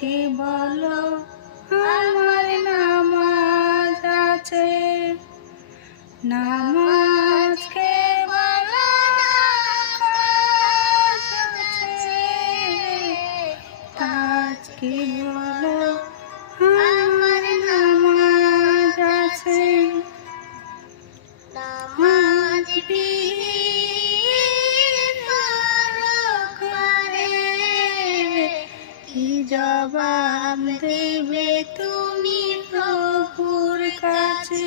কে বলো আমার নামাজ আছে, নামাজ কে বলো কাজ আছে, কাজ কে বলো আমার নামাজ আছে। নামাজ কি জবাব দেবে তুমি প্রভুর কাছে?